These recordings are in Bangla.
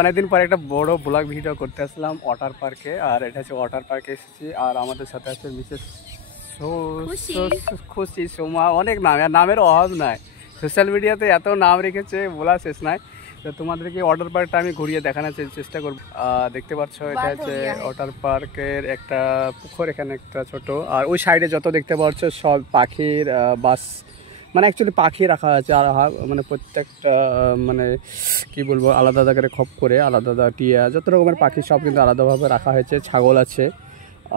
অনেকদিন পরে একটা বড় ব্লগ ভিডিও করতে আসলাম ওয়াটার পার্কে। আর এটা হচ্ছে ওয়াটার পার্কে এসেছি। আর আমাদের সাথে আছে মিসেস খুশি সোমা। অনেক নাম, আর নামের অভাব নাই। সোশ্যাল মিডিয়াতে এত নাম রেখেছে বলা শেষ নাই। তো তোমাদেরকে ওয়াটার পার্কটা আমি ঘুরিয়ে দেখানোর চেষ্টা করবো। দেখতে পাচ্ছ এটা হচ্ছে ওয়াটার পার্কের একটা পুকুর, এখানে একটা ছোট। আর ওই সাইডে যত দেখতে পাচ্ছ সব পাখির বাস, মানে অ্যাকচুয়ালি পাখি রাখা আছে। আর মানে প্রত্যেকটা মানে কি বলবো আলাদা আলাদা করে খপ করে আলাদা আলাদা টিয়া যত রকমের পাখি সব কিন্তু আলাদাভাবে রাখা হয়েছে। ছাগল আছে।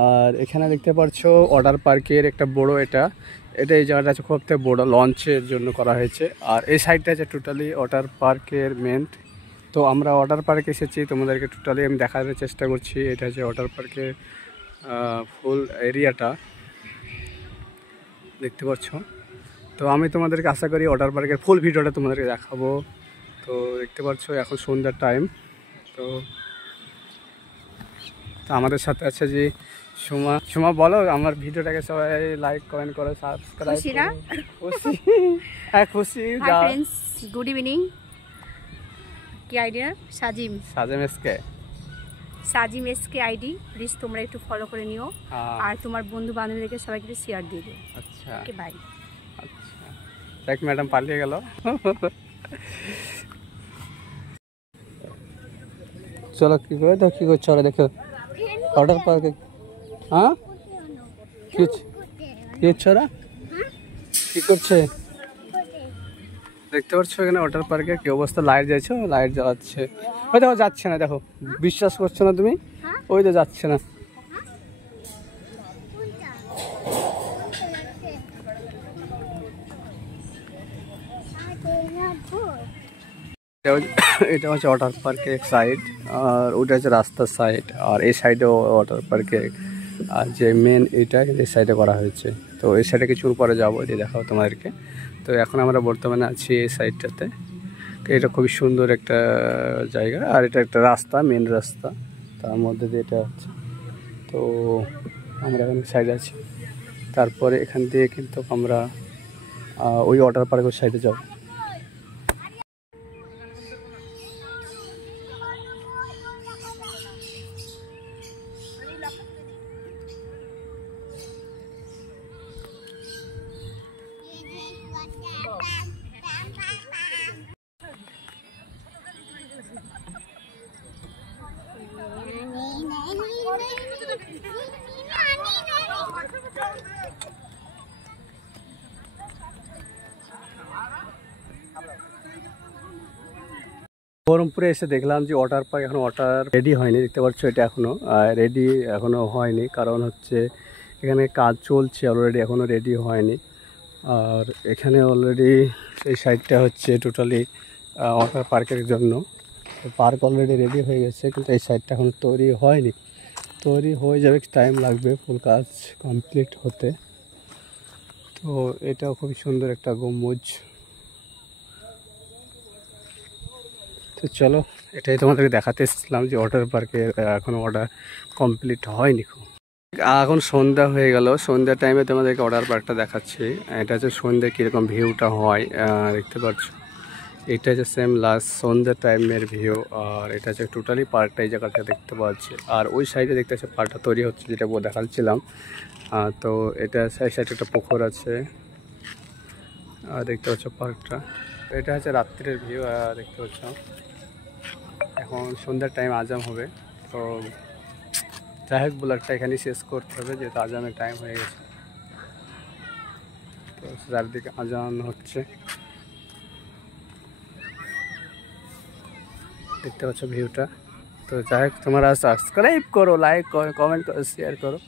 আর এখানে দেখতে পাচ্ছ ওয়াটার পার্কের একটা বড় এটা এই জায়গাটা আছে খুব বড় লঞ্চের জন্য করা হয়েছে। আর এই সাইডটা আছে টোটালি ওয়াটার পার্কের মেন। তো আমরা ওয়াটার পার্কে এসেছি, তোমাদেরকে টোটালি আমি দেখানোর চেষ্টা করছি। এটা হচ্ছে ওয়াটার পার্কের ফুল এরিয়াটা দেখতে পাচ্ছ। তো আমি তোমাদেরকে আশা করি ওয়াটার পার্কের ফুল ভিডিওটা তোমাদেরকে দেখাবো। তো দেখতে পাচ্ছ এখন সন্ধ্যার টাইম। তো আমাদের সাথে আছে যে সোমা বলো আমার ভিডিওটাকে সবাই লাইক কমেন্ট করো সাবস্ক্রাইব করো। হ্যাঁ খুশি। Good evening. কি idea? Sajim SK ID, please তোমরা একটু ফলো করে নিও। আর তোমার বন্ধু বান্ধবীদেরকে সবাইকে শেয়ার দিয়ে দিও। আচ্ছা ওকে বাই। আচ্ছা দেখ ম্যাডাম পালিয়ে গেল। চলো কি করে দেখো কি করছো ওরা, দেখো ওয়াটার পার্কে। হ্যাঁ কি হচ্ছে ওরা কি করছে দেখতে পাচ্ছ এখানে ওয়াটার পার্কে কি অবস্থা। লাইট জ্বালছে, লাইট জ্বালাচ্ছে। ওই দেখো যাচ্ছে না, দেখো বিশ্বাস করছো না তুমি, ওই তো যাচ্ছে না। এটা হচ্ছে ওয়াটার পার্কের এক সাইড, আর ওটা হচ্ছে রাস্তার সাইড। আর এই সাইডেও ওয়াটার পার্কে আর যে মেন এটা এই সাইডে করা হয়েছে। তো এই সাইডে কিছু পরে যাবো, এটি দেখাও তোমাদেরকে। তো এখন আমরা বর্তমানে আছি এই সাইডটাতে। তো এটা খুবই সুন্দর একটা জায়গা। আর এটা একটা রাস্তা, মেন রাস্তা, তার মধ্যে দিয়ে এটা হচ্ছে। তো আমরা এখন সাইডে আছি। তারপরে এখান দিয়ে কিন্তু আমরা ওই ওয়াটার পার্কের সাইডে যাবো। বহরমপুরে এসে দেখলাম যে ওয়াটার পার্ক এখন ওয়াটার রেডি হয়নি। দেখতে পাচ্ছ এটা এখনো হয়নি, কারণ হচ্ছে এখানে কাজ চলছে অলরেডি, এখনো রেডি হয়নি। আর এখানে অলরেডি এই সাইডটা হচ্ছে টোটালি ওয়াটার পার্কের জন্য। পার্ক অলরেডি রেডি হয়ে গেছে, কিন্তু এই সাইডটা এখন তৈরি হয়নি। তৈরি হয়ে যাবে, টাইম লাগবে ফুল কাজ কমপ্লিট হতে। তো এটাও খুবই সুন্দর একটা গম্বুজ। তো চলো এটাই তোমাদেরকে দেখাতে এসেছিলাম যে ওয়াটার পার্কে এখন ওয়াটার কমপ্লিট হয়নি। এখন সন্ধ্যা হয়ে গেল, সন্ধ্যার টাইমে তোমাদেরকে ওয়াটার পার্কটা দেখাচ্ছি। এটা হচ্ছে সন্ধ্যে কীরকম ভিউটা হয় দেখতে পাচ্ছ। এটা হচ্ছে সেম লাস্ট সন্ধ্যার টাইমের ভিউ। আর এটা হচ্ছে টোটালি পার্কটা এই জায়গাটা দেখতে পাচ্ছি। আর ওই সাইডে দেখতে পাচ্ছি পার্কটা তৈরি হচ্ছে, যেটা দেখাচ্ছিলাম। তো এটা সাইডে একটা পুকুর আছে। আর দেখতে পাচ্ছ পার্কটা। এটা হচ্ছে রাত্রের ভিউ দেখতে পাচ্ছ। এখন সন্ধ্যার টাইম আজাম হবে। তো যাই হোক ব্লগটা এখানেই শেষ করতে হবে, যেহেতু আজানের টাইম হয়ে গেছে। তো চারদিকে আজান হচ্ছে, দেখতে পাচ্ছ ভিউটা। তো যাই হোক তোমরা সাবস্ক্রাইব করো, লাইক করো, কমেন্ট করো, শেয়ার করো।